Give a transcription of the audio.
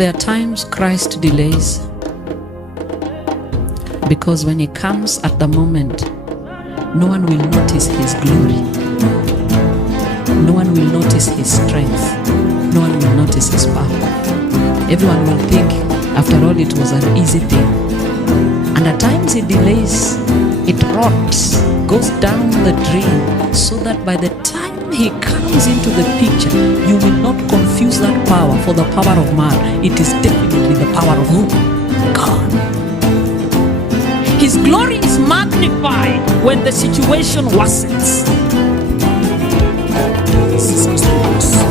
There are times Christ delays because when he comes at the moment, no one will notice his glory. No one will notice his strength. No one will notice his power. Everyone will think, after all, it was an easy thing. And at times he delays, it rots, goes down the drain, so that by the time he comes into the picture, you will not confuse that power for the power of man. It is definitely the power of who? God. His glory is magnified when the situation worsens. Jesus Christ.